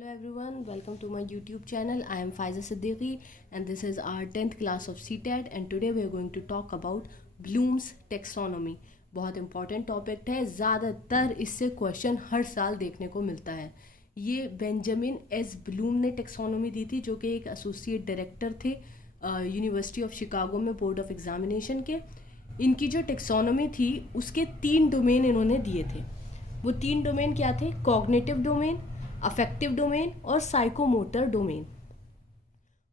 Hello everyone, welcome to my YouTube channel. I am Faiza Siddiqui and this is our 10th class of CTET and today we are going to talk about Bloom's taxonomy. बहुत important topic है, ज़्यादातर इससे question हर साल देखने को मिलता है. ये बेंजामिन एस ब्लूम ने टेक्सोनोमी दी थी जो कि एक एसोसिएट डायरेक्टर थे यूनिवर्सिटी ऑफ शिकागो में बोर्ड ऑफ एग्जामिनेशन के. इनकी जो टेक्सोनोमी थी उसके 3 डोमेन इन्होंने दिए थे. वो 3 डोमेन क्या थे? कॉग्निटिव डोमेन, अफेक्टिव डोमेन और साइकोमोटर डोमेन.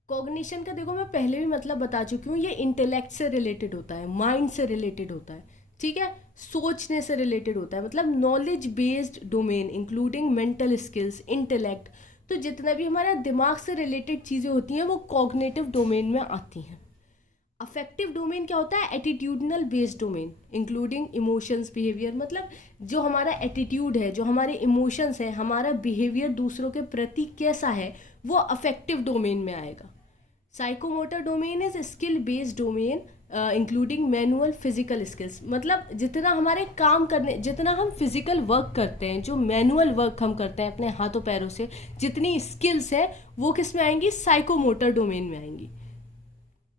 कॉग्निशन का देखो मैं पहले भी मतलब बता चुकी हूँ, ये इंटेलेक्ट से रिलेटेड होता है, माइंड से रिलेटेड होता है, ठीक है, सोचने से रिलेटेड होता है, मतलब knowledge based domain including mental skills, intellect. तो जितना भी हमारा दिमाग से रिलेटेड चीज़ें होती हैं वो कॉग्निटिव डोमेन में आती हैं. अफेक्टिव डोमेन क्या होता है? Attitudinal based domain including emotions, behaviour, मतलब जो हमारा एटीट्यूड है, जो हमारे इमोशंस हैं, हमारा बिहेवियर दूसरों के प्रति कैसा है, वो अफेक्टिव डोमेन में आएगा. Psychomotor domain is skill based domain including manual physical skills, मतलब जितना हमारे काम करने, जितना हम फिजिकल वर्क करते हैं, जो मैनुअल वर्क हम करते हैं अपने हाथों पैरों से, जितनी स्किल्स है वो किस में आएंगी? साइकोमोटर डोमेन में आएंगी.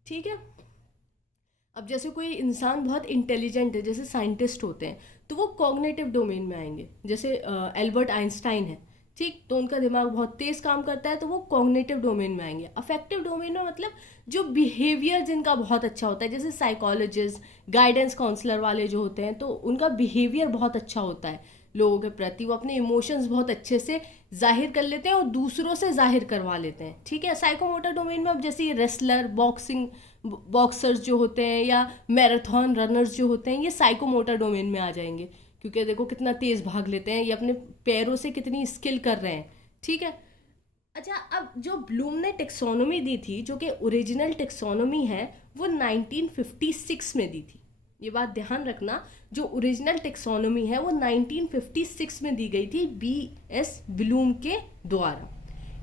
ठीक है. अब जैसे कोई इंसान बहुत इंटेलिजेंट है, जैसे साइंटिस्ट होते हैं, तो वो कॉग्निटिव डोमेन में आएंगे. जैसे एल्बर्ट आइंस्टाइन है, ठीक, तो उनका दिमाग बहुत तेज काम करता है तो वो कॉग्निटिव डोमेन में आएंगे. अफेक्टिव डोमेन में मतलब जो बिहेवियर जिनका बहुत अच्छा होता है, जैसे साइकोलॉजिस्ट, गाइडेंस काउंसलर वाले जो होते हैं, तो उनका बिहेवियर बहुत अच्छा होता है लोगों के प्रति, वो अपने इमोशंस बहुत अच्छे से जाहिर कर लेते हैं और दूसरों से जाहिर करवा लेते हैं. ठीक है. साइकोमोटर डोमेन में अब जैसे रेसलर, बॉक्सर्स जो होते हैं या मैराथन रनर्स जो होते हैं, ये साइकोमोटर डोमेन में आ जाएंगे क्योंकि देखो कितना तेज भाग लेते हैं, ये अपने पैरों से कितनी स्किल कर रहे हैं. ठीक है. अच्छा, अब जो ब्लूम ने टेक्सोनोमी दी थी, जो कि ओरिजिनल टेक्सोनोमी है, वो 1956 में दी थी. ये बात ध्यान रखना, जो ओरिजिनल टेक्सोनोमी है वो 1956 में दी गई थी B.S. ब्लूम के द्वारा.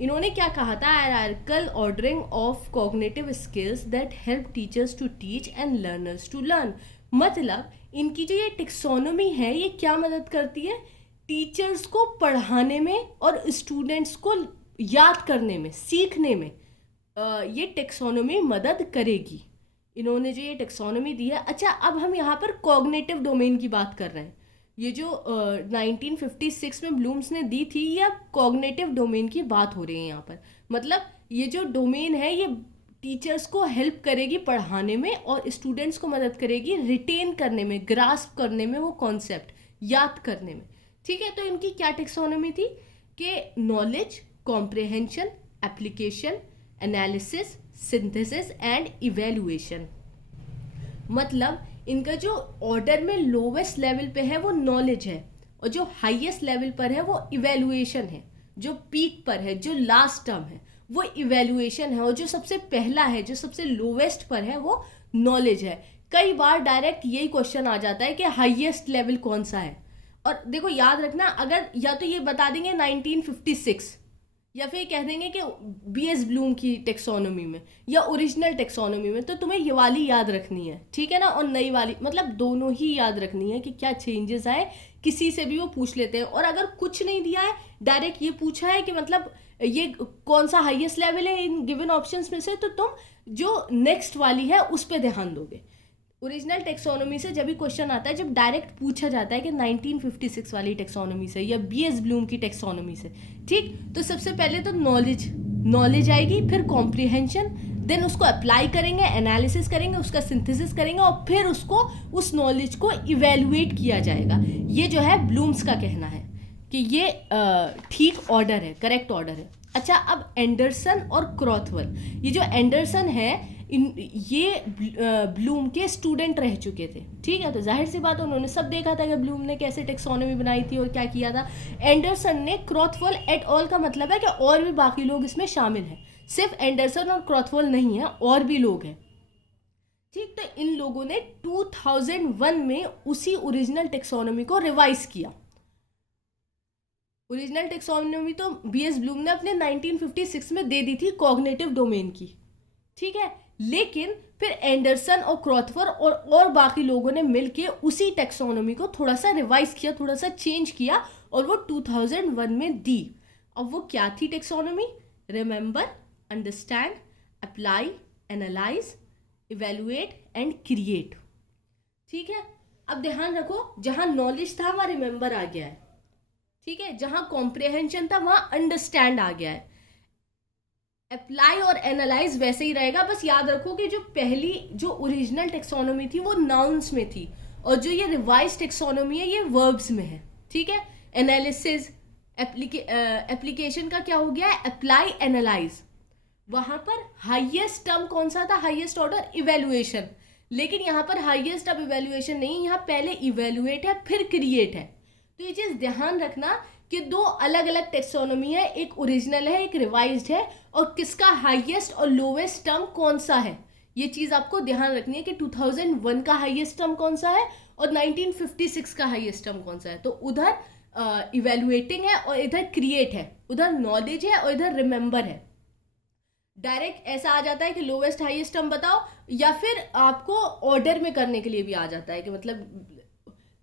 इन्होंने क्या कहा था? Hierarchical ordering of cognitive skills that help teachers to teach and learners to learn. मतलब इनकी जो ये टेक्सोनोमी है ये क्या मदद करती है? टीचर्स को पढ़ाने में और स्टूडेंट्स को याद करने में, सीखने में ये टेक्सोनोमी मदद करेगी. इन्होंने जो ये टेक्सोनोमी दी है. अच्छा, अब हम यहाँ पर कॉग्निटिव डोमेन की बात कर रहे हैं. ये जो 1956 में ब्लूम्स ने दी थी, या कॉग्निटिव डोमेन की बात हो रही है यहाँ पर. मतलब ये जो डोमेन है ये टीचर्स को हेल्प करेगी पढ़ाने में और स्टूडेंट्स को मदद करेगी रिटेन करने में, ग्रास्प करने में वो कॉन्सेप्ट, याद करने में. ठीक है. तो इनकी क्या टेक्सोनोमी थी कि knowledge, comprehension, application, analysis, synthesis and evaluation. मतलब इनका जो ऑर्डर में लोवेस्ट लेवल पे है वो नॉलेज है और जो हाईएस्ट लेवल पर है वो इवेल्युएशन है. जो पीक पर है, जो लास्ट टर्म है, वो इवेल्युएशन है. और जो सबसे पहला है, जो सबसे लोवेस्ट पर है, वो नॉलेज है. कई बार डायरेक्ट यही क्वेश्चन आ जाता है कि हाईएस्ट लेवल कौन सा है. और देखो याद रखना, अगर या तो ये बता देंगे 1956 या फिर कह देंगे कि B.S. ब्लूम की टेक्सोनोमी में या ओरिजिनल टेक्सोनोमी में, तो तुम्हें ये वाली याद रखनी है. ठीक है ना. और नई वाली, मतलब दोनों ही याद रखनी है कि क्या चेंजेस आए. किसी से भी वो पूछ लेते हैं. और अगर कुछ नहीं दिया है, डायरेक्ट ये पूछा है कि मतलब ये कौन सा हाईएस्ट लेवल है इन गिवन ऑप्शंस में से, तो तुम जो नेक्स्ट वाली है उस पर ध्यान दोगे. ओरिजिनल टेक्सोनोमी से जब भी क्वेश्चन आता है, जब डायरेक्ट पूछा जाता है कि 1956 वाली टेक्सोनोमी से या B.S. ब्लूम की टेक्सोनोमी से, ठीक, तो सबसे पहले तो नॉलेज आएगी, फिर कॉम्प्रिहेंशन, देन उसको अप्लाई करेंगे, एनालिसिस करेंगे, उसका सिंथेसिस करेंगे और फिर उसको, उस नॉलेज को इवेल्युएट किया जाएगा. ये जो है ब्लूम्स का कहना है कि ये ठीक ऑर्डर है, करेक्ट ऑर्डर है. अच्छा, अब एंडरसन और क्रॉथवेल, ये जो एंडरसन है ये ब्लूम के स्टूडेंट रह चुके थे. ठीक है. तो जाहिर सी बात, उन्होंने सब देखा था कि ब्लूम ने कैसे टेक्सोनोमी बनाई थी और क्या किया था. एंडरसन ने, क्रॉथवेल एट ऑल का मतलब है कि और भी बाकी लोग इसमें शामिल हैं, सिर्फ एंडरसन और क्रॉथवेल नहीं है, और भी लोग हैं. ठीक. तो इन लोगों ने 2001 में उसी ओरिजिनल टेक्सोनोमी को रिवाइज किया. ओरिजिनल टेक्सोनोमी तो B.S. ब्लूम ने अपने 1956 में दे दी थी कॉग्निटिव डोमेन की. ठीक है. लेकिन फिर एंडरसन और क्रॉथवेल और बाकी लोगों ने मिलके उसी टेक्सोनोमी को थोड़ा सा रिवाइज किया, थोड़ा सा चेंज किया और वो 2001 में दी. अब वो क्या थी taxonomy? Remember, understand, apply, analyse, evaluate and create. ठीक है, अब ध्यान रखो, जहां नॉलेज था वहां रिमेंबर आ गया है, ठीक है, जहां कॉम्प्रिहेंशन था वहां अंडरस्टैंड आ गया है। अप्लाई और एनालाइज वैसे ही रहेगा, बस याद रखो कि जो पहली जो ओरिजिनल टेक्सोनॉमी थी वो नाउन्स में थी, और जो ये रिवाइज टेक्सोनॉमी है ये वर्ब्स में है। ठीक है, एनालिसिस, एप्लीकेशन का क्या हो गया है? Apply, analyse. वहां पर हाईएस्ट टर्म कौन सा था? Highest order, evaluation. लेकिन यहां पर हाईएस्ट अब इवेल्युएशन नहीं, यहां पहले इवेल्युएट है फिर क्रिएट है। तो ये चीज ध्यान रखना कि दो अलग अलग टेक्सोनॉमी है, एक ओरिजिनल है एक रिवाइज्ड है, और किसका हाईएस्ट और लोवेस्ट टर्म कौन सा है, ये चीज आपको ध्यान रखनी है कि 2001 का हाईएस्ट टर्म कौन सा है और 1956 का हाईएस्ट टर्म कौन सा है। तो उधर इवेल्युएटिंग है और इधर क्रिएट है, उधर नॉलेज है और इधर रिमेंबर है। डायरेक्ट ऐसा आ जाता है कि लोवेस्ट हाईएस्ट टर्म बताओ, या फिर आपको ऑर्डर में करने के लिए भी आ जाता है कि मतलब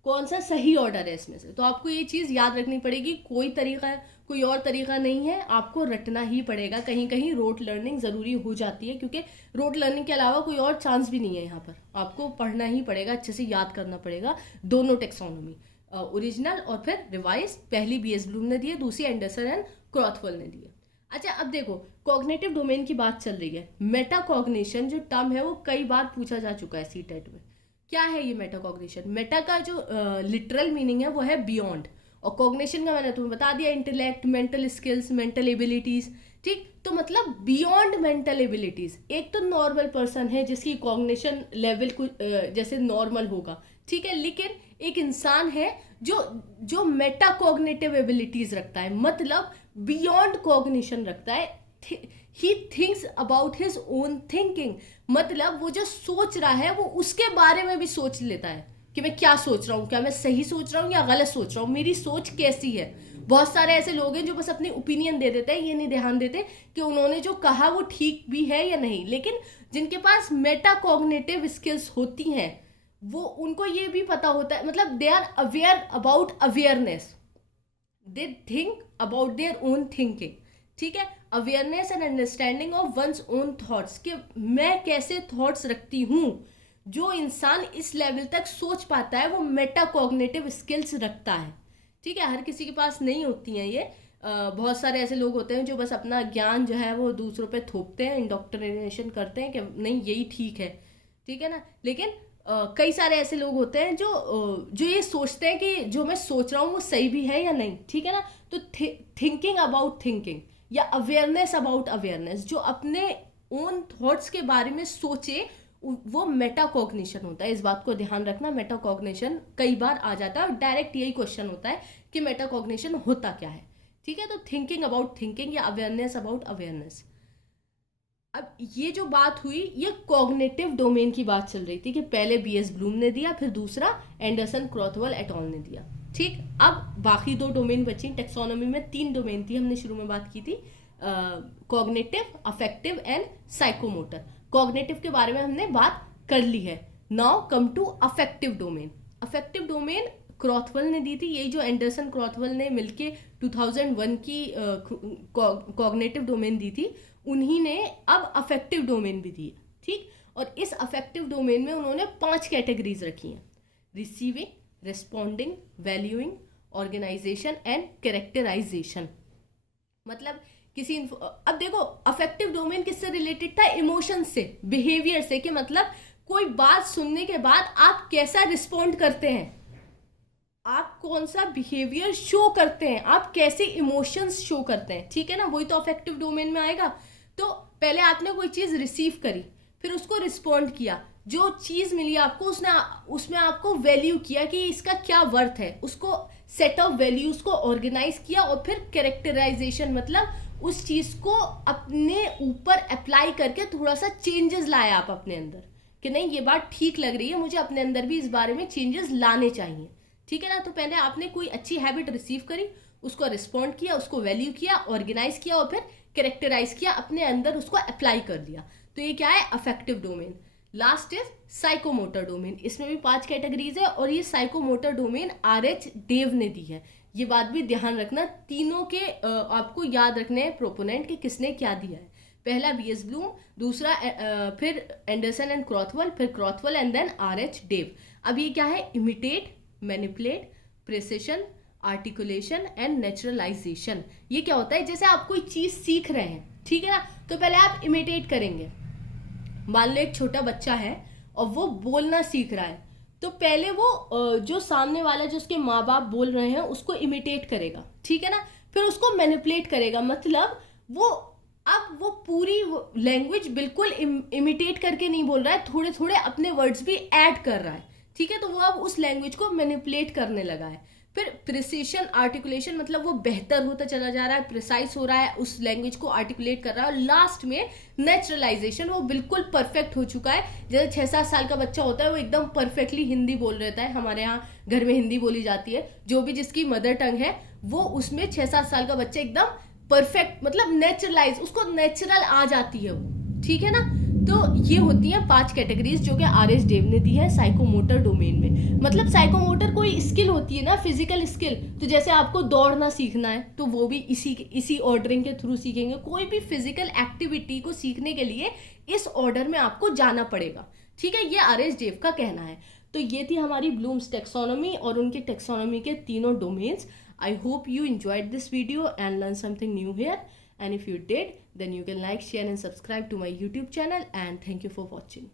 कौन सा सही ऑर्डर है इसमें से। तो आपको ये चीज़ याद रखनी पड़ेगी, कोई और तरीका नहीं है, आपको रटना ही पड़ेगा। कहीं कहीं रोट लर्निंग ज़रूरी हो जाती है, क्योंकि रोट लर्निंग के अलावा कोई और चांस भी नहीं है यहाँ पर। आपको पढ़ना ही पड़ेगा, अच्छे से याद करना पड़ेगा दोनों टेक्सोनॉमी, ओरिजिनल और फिर रिवाइज। पहली बीएस ब्लूम ने दी है, दूसरी एंडरसन एंड क्रॉथवेल ने दी है। अच्छा, अब देखो कॉग्निटिव डोमेन की बात चल रही है। मेटा कॉग्निशन जो टर्म है वो कई बार पूछा जा चुका है सीटेट में। क्या है ये मेटा कॉग्निशन? मेटा का जो लिटरल मीनिंग है वो है बियॉन्ड, और कॉग्निशन का मैंने तुम्हें बता दिया, intellect, mental skills, mental abilities. ठीक, तो मतलब बियॉन्ड मेंटल एबिलिटीज। एक तो नॉर्मल पर्सन है जिसकी कॉग्निशन लेवल जैसे नॉर्मल होगा, ठीक है, लेकिन एक इंसान है जो जो मेटा कॉग्निटिव एबिलिटीज रखता है, मतलब बियॉन्ड कॉग्निशन रखता है। He thinks about his own thinking, मतलब वो जो सोच रहा है वो उसके बारे में भी सोच लेता है कि मैं क्या सोच रहा हूँ, क्या मैं सही सोच रहा हूँ या गलत सोच रहा हूँ, मेरी सोच कैसी है। बहुत सारे ऐसे लोग हैं जो बस अपनी ओपिनियन दे देते हैं, ये नहीं ध्यान देते कि उन्होंने जो कहा वो ठीक भी है या नहीं। लेकिन जिनके पास मेटा कॉग्निटिव स्किल्स होती हैं वो उनको ये भी पता होता है, मतलब they are aware about awareness, they think about their own thinking. ठीक है, awareness and understanding of one's own thoughts, कि मैं कैसे थॉट्स रखती हूँ। जो इंसान इस लेवल तक सोच पाता है वो मेटा कॉग्निटिव स्किल्स रखता है। ठीक है, हर किसी के पास नहीं होती हैं ये। बहुत सारे ऐसे लोग होते हैं जो बस अपना ज्ञान जो है वो दूसरों पे थोपते हैं, इंडोक्ट्रिनेशन करते हैं कि नहीं यही ठीक है, ठीक है ना। लेकिन कई सारे ऐसे लोग होते हैं जो ये सोचते हैं कि जो मैं सोच रहा हूँ वो सही भी है या नहीं, ठीक है ना। तो थिंकिंग अबाउट थिंकिंग या अवेयरनेस अबाउट अवेयरनेस, जो अपने ओन थॉट्स के बारे में सोचे, वो मेटा कॉग्निशन होता है। इस बात को ध्यान रखना, मेटा कॉग्निशन कई बार आ जाता है और डायरेक्ट यही क्वेश्चन होता है कि मेटा कॉग्निशन होता क्या है। ठीक है, तो थिंकिंग अबाउट थिंकिंग या अवेयरनेस अबाउट अवेयरनेस। अब ये जो बात हुई ये कॉग्निटिव डोमेन की बात चल रही थी कि पहले बीएस ब्लूम ने दिया, फिर दूसरा एंडरसन क्रॉथवेल एट ऑल ने दिया। ठीक, अब बाकी दो डोमेन बची। टेक्सोनॉमी में 3 डोमेन थी, हमने शुरू में बात की थी, cognitive, affective and psychomotor. Cognitive के बारे में हमने बात कर ली है। Now come to affective domain. Affective domain Krathwohl ने दी थी, यही जो एंडरसन क्रॉथवेल ने मिलके 2001 की कॉग्निटिव डोमेन दी थी, उन्हीं ने अब अफेक्टिव डोमेन भी दी है। ठीक, और इस अफेक्टिव डोमेन में उन्होंने 5 कैटेगरीज रखी हैं: receiving, responding, valuing, organisation and characterisation. मतलब किसी अब देखो अफेक्टिव डोमेन किससे रिलेटेड था? इमोशन से, बिहेवियर से, कि मतलब कोई बात सुनने के बाद आप कैसा रिस्पॉन्ड करते हैं, आप कौन सा बिहेवियर शो करते हैं, आप कैसे इमोशंस शो करते हैं। ठीक है ना, वही तो अफेक्टिव डोमेन में आएगा। तो पहले आपने कोई चीज़ रिसीव करी, फिर उसको रिस्पॉन्ड किया, जो चीज़ मिली आपको उसमें आपको वैल्यू किया कि इसका क्या वर्थ है, उसको सेट ऑफ वैल्यूज को ऑर्गेनाइज किया, और फिर कैरेक्टराइजेशन, मतलब उस चीज़ को अपने ऊपर अप्लाई करके थोड़ा सा चेंजेस लाया आप अपने अंदर कि नहीं ये बात ठीक लग रही है, मुझे अपने अंदर भी इस बारे में चेंजेस लाने चाहिए। ठीक है ना, तो पहले आपने कोई अच्छी हैबिट रिसीव करी, उसको रिस्पॉन्ड किया, उसको वैल्यू किया, ऑर्गेनाइज किया, और फिर कैरेक्टराइज किया, अपने अंदर उसको अप्लाई कर दिया। तो ये क्या है? Affective domain. Last is psychomotor domain. इसमें भी 5 कैटेगरीज है, और ये साइकोमोटर डोमेन RH देव ने दी है। ये बात भी ध्यान रखना, तीनों के आपको याद रखने हैं प्रोपोनेंट के किसने क्या दिया है। पहला बीएस ब्लूम, दूसरा फिर एंडरसन एंड क्रॉथवेल, फिर क्रॉथवेल एंड देन आरएच डेव। अब ये क्या है, imitate, manipulate, precision, articulation and naturalisation. ये क्या होता है, जैसे आप कोई चीज सीख रहे हैं, ठीक है ना, तो पहले आप इमिटेट करेंगे। मान लो एक छोटा बच्चा है और वो बोलना सीख रहा है, तो पहले वो जो सामने वाला, जो उसके माँ बाप बोल रहे हैं, उसको इमिटेट करेगा, ठीक है ना। फिर उसको मैनिपुलेट करेगा, मतलब वो अब वो पूरी लैंग्वेज बिल्कुल इमिटेट करके नहीं बोल रहा है, थोड़े थोड़े अपने वर्ड्स भी ऐड कर रहा है, ठीक है। तो वो अब उस लैंग्वेज को मैनिपुलेट करने लगा है। फिर प्रिसिशन, आर्टिकुलेशन, मतलब वो बेहतर होता चला जा रहा है, प्रिसाइज हो रहा है, उस लैंग्वेज को आर्टिकुलेट कर रहा है। और लास्ट में नेचुरलाइजेशन, वो बिल्कुल परफेक्ट हो चुका है। जैसे 6-7 साल का बच्चा होता है, वो एकदम परफेक्टली हिंदी बोल रहता है। हमारे यहाँ घर में हिंदी बोली जाती है, जो भी जिसकी मदर टंग है वो उसमें 6-7 साल का बच्चा एकदम परफेक्ट, मतलब नेचुरलाइज, उसको नेचुरल आ जाती है वो, ठीक है ना। तो ये होती हैं 5 कैटेगरीज जो कि आर एस डेव ने दी है साइकोमोटर डोमेन में। मतलब साइकोमोटर कोई स्किल होती है ना, फिजिकल स्किल, तो जैसे आपको दौड़ना सीखना है तो वो भी इसी ऑर्डरिंग के थ्रू सीखेंगे। कोई भी फिजिकल एक्टिविटी को सीखने के लिए इस ऑर्डर में आपको जाना पड़ेगा, ठीक है। ये आर एस डेव का कहना है। तो ये थी हमारी ब्लूम्स टेक्सोनॉमी और उनके टेक्सोनॉमी के तीनों domains. I hope you enjoyed this video and learned something new here. And if you did, then you can like, share and subscribe to my YouTube channel. And thank you for watching.